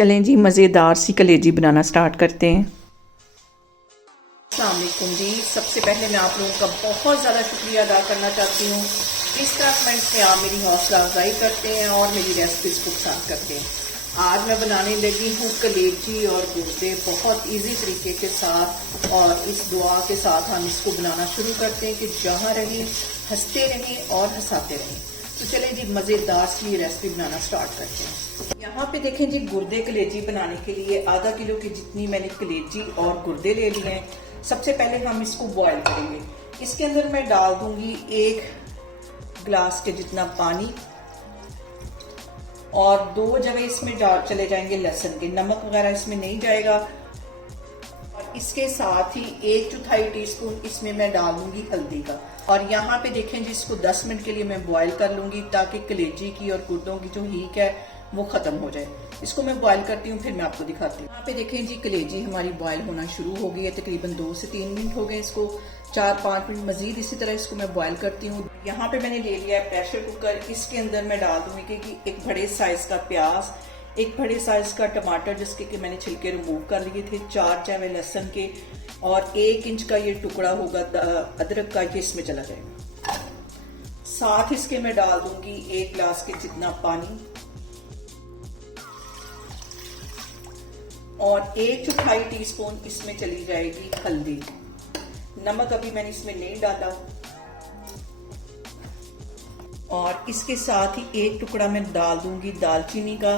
चलें जी, मज़ेदार सी कलेजी बनाना स्टार्ट करते हैं। अस्सलाम वालेकुम जी। सबसे पहले मैं आप लोगों का बहुत ज़्यादा शुक्रिया अदा करना चाहती हूँ। इस तरह कमेंट्स में आप मेरी हौसला अफजाई करते हैं और मेरी रेसिपीज़ को पसंद करते हैं। आज मैं बनाने लगी हूँ कलेजी और गुर्दे बहुत इजी तरीके के साथ, और इस दुआ के साथ हम इसको बनाना शुरू करते हैं कि जहाँ रहें हंसते रहें और हंसाते रहें। तो चलें जी, मज़ेदार सी रेसिपी बनाना स्टार्ट करते हैं। यहाँ पे देखें जी, गुर्दे कलेजी बनाने के लिए आधा किलो की जितनी मैंने कलेजी और गुर्दे ले लिए हैं। सबसे पहले हम इसको बॉईल करेंगे। इसके अंदर मैं डाल दूंगी 1 गिलास के जितना पानी, और 2 जगह इसमें चले जाएंगे लहसुन के। नमक वगैरह इसमें नहीं जाएगा। और इसके साथ ही 1/4 टीस्पून इसमें मैं डाल दूंगी हल्दी का। और यहाँ पे देखें जी, इसको 10 मिनट के लिए मैं बॉईल कर लूंगी ताकि कलेजी की और गुर्दों की जो हीक है वो खत्म हो जाए। इसको मैं बॉईल करती हूँ, फिर मैं आपको दिखाती हूँ। यहाँ पे देखें जी, कलेजी हमारी बॉईल होना शुरू हो गई है। तकरीबन 2 से 3 मिनट हो गए। इसको 4-5 मिनट मजीद इसी तरह इसको मैं बॉईल करती हूँ। यहाँ पे मैंने ले लिया है प्रेशर कुकर। इसके अंदर मैं डाल दूंगी कि 1 बड़े साइज का प्याज, 1 बड़े साइज का टमाटर जिसके कि मैंने छिलके रिमूव कर लिए थे, 4 चावे लहसुन के, और 1 इंच का ये टुकड़ा होगा अदरक का, ये इसमें चला जाएगा। साथ इसके मैं डाल दूंगी 1 गिलास के जितना पानी, और 1/4 टीस्पून इसमें चली जाएगी हल्दी। नमक अभी मैंने इसमें नहीं डाला। और इसके साथ ही 1 टुकड़ा मैं डाल दूंगी दालचीनी का,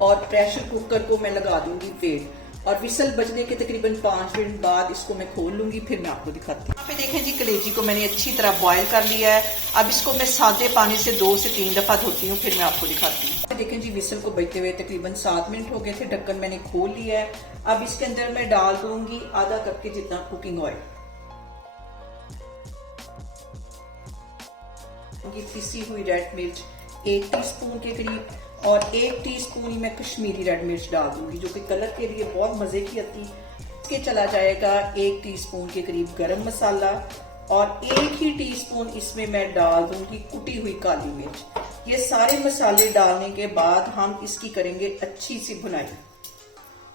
और प्रेशर कुकर को मैं लगा दूंगी वेट। और विसल बजने के तकरीबन 5 मिनट बाद इसको मैं खोल लूंगी, फिर मैं आपको दिखाती हूँ। यहाँ पे देखें जी, कलेजी को मैंने अच्छी तरह बॉईल कर लिया है। अब इसको मैं सादे पानी से 2 से 3 दफा धोती हूँ, फिर मैं आपको दिखाती हूँ। देखें जी, विसल को बजते हुए तकरीबन 7 मिनट हो गए थे। ढक्कन मैंने खोल लिया है। अब इसके अंदर मैं डाल दूंगी आधा कप के जितना कुकिंग ऑयल, पिसी हुई रेड मिर्च 1 टीस्पून के करीब, और 1 टीस्पून ही मैं कश्मीरी रेड मिर्च डाल दूंगी जो कि कलर के लिए बहुत मजे की आती है। इसके चला जाएगा 1 टीस्पून के करीब गरम मसाला, और 1 ही टीस्पून इसमें मैं डाल दूंगी कुटी हुई काली मिर्च। ये सारे मसाले डालने के बाद हम इसकी करेंगे अच्छी सी भुनाई।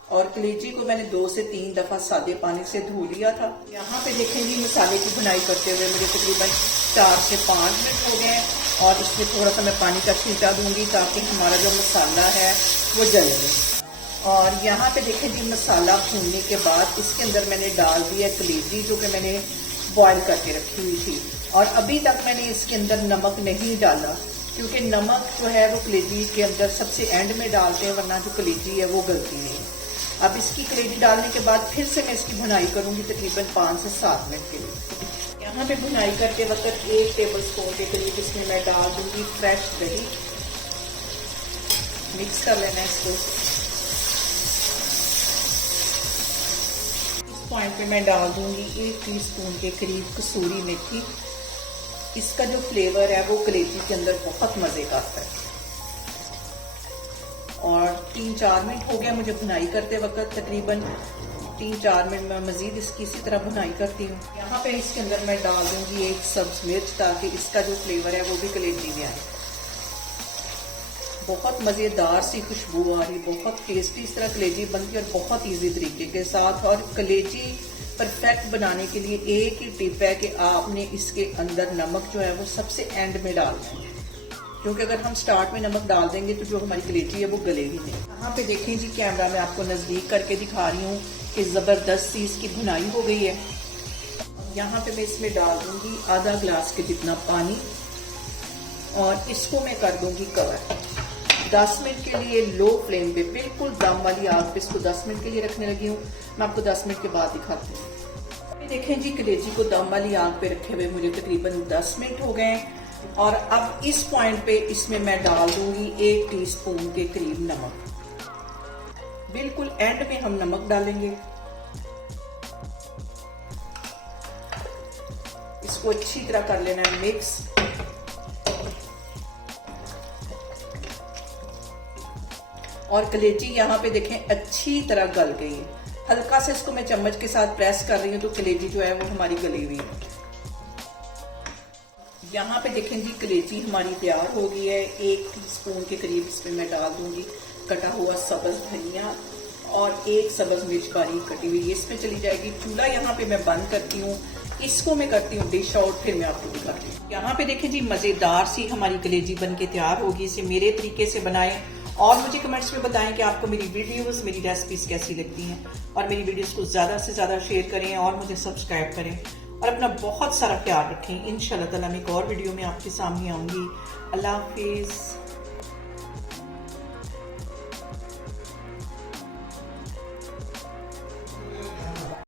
और कलेजी को मैंने 2 से 3 दफा सादे पानी से धो लिया था। यहाँ पे देखेंगे मसाले की भुनाई करते हुए मुझे तकरीबन 4 से 5 मिनट हो गए, और इसमें थोड़ा सा मैं पानी का छींटा दूंगी ताकि हमारा जो मसाला है वो जल जाए। और यहाँ पे देखें जी, मसाला भूनने के बाद इसके अंदर मैंने डाल दिया कलेजी जो कि मैंने बॉईल करके रखी हुई थी। और अभी तक मैंने इसके अंदर नमक नहीं डाला, क्योंकि नमक जो है वो कलेजी के अंदर सबसे एंड में डालते हैं, वरना जो कलेजी है वो गलती नहीं है। अब इसकी कलेजी डालने के बाद फिर से मैं इसकी भुनाई करूंगी तकरीबन 5 से 7 मिनट के लिए। यहाँ पे भुनाई करते वक्त 1 टेबल स्पून के करीब इसमें मैं डाल दूंगी फ्रेश दही। मिक्स कर लेना है इसको। इस पॉइंट पे मैं डाल दूंगी 1 टीस्पून के करीब कसूरी मेथी। इसका जो फ्लेवर है वो कलेजी के अंदर बहुत मजे का आता है। और 3-4 मिनट हो गया मुझे भुनाई करते वक्त। तकरीबन 3-4 मिनट में मजीद इसकी इसी तरह भुनाई करती हूँ। यहाँ पे इसके अंदर मैं डाल दूंगी 1 सब्ज मिर्च ताकि इसका जो फ्लेवर है वो भी कलेजी में आए। बहुत मज़ेदार सी खुशबू आ रही, बहुत टेस्टी इस तरह कलेजी बनती है, और बहुत इजी तरीके के साथ। और कलेजी परफेक्ट बनाने के लिए एक ही टिप है कि आपने इसके अंदर नमक जो है वो सबसे एंड में डालना है, क्योंकि अगर हम स्टार्ट में नमक डाल देंगे तो जो हमारी कलेजी है वो गलेगी नहीं। यहाँ पे देखें जी, कैमरा में आपको नज़दीक करके दिखा रही हूँ कि ज़बरदस्त सी इसकी भुनाई हो गई है। यहाँ पे मैं इसमें डाल दूंगी आधा गिलास के जितना पानी, और इसको मैं कर दूंगी कवर। 10 मिनट के लिए लो फ्लेम पे, बिल्कुल दम वाली आग पे इसको 10 मिनट के लिए रखने लगी हूँ। मैं आपको 10 मिनट के बाद दिखाती हूँ। देखें जी, कलेजी को दम वाली आग पे रखे हुए मुझे तकरीबन 10 मिनट हो गए। और अब इस पॉइंट पे इसमें मैं डाल दूंगी 1 टीस्पून के करीब नमक। बिल्कुल एंड में हम नमक डालेंगे। इसको अच्छी तरह कर लेना है मिक्स। और कलेजी यहाँ पे देखें अच्छी तरह गल गई है। हल्का से इसको मैं चम्मच के साथ प्रेस कर रही हूँ तो कलेजी जो है वो हमारी गली हुई है। यहाँ पे देखें जी, कलेजी हमारी तैयार हो गई है। 1 टीस्पून के करीब इसमें मैं डाल दूंगी कटा हुआ सब्ज धनिया और एक सब्ज मिर्च बारीक कटी हुई, इसमें चली जाएगी। चूल्हा यहाँ पे मैं बंद करती हूँ, इसको मैं करती हूँ डिश आउट, फिर मैं आपको दिखाती हूँ। यहाँ पे देखें जी, मज़ेदार सी हमारी कलेजी बन के तैयार होगी। इसे मेरे तरीके से बनाएं और मुझे कमेंट्स में बताएं कि आपको मेरी वीडियोस, मेरी रेसिपीज कैसी लगती हैं। और मेरी वीडियोस को ज़्यादा से ज़्यादा शेयर करें और मुझे सब्सक्राइब करें और अपना बहुत सारा ख्याल रखें। इंशाल्लाह ताला मैं एक और वीडियो में आपके सामने आऊँगी। अल्लाह हाफिज़।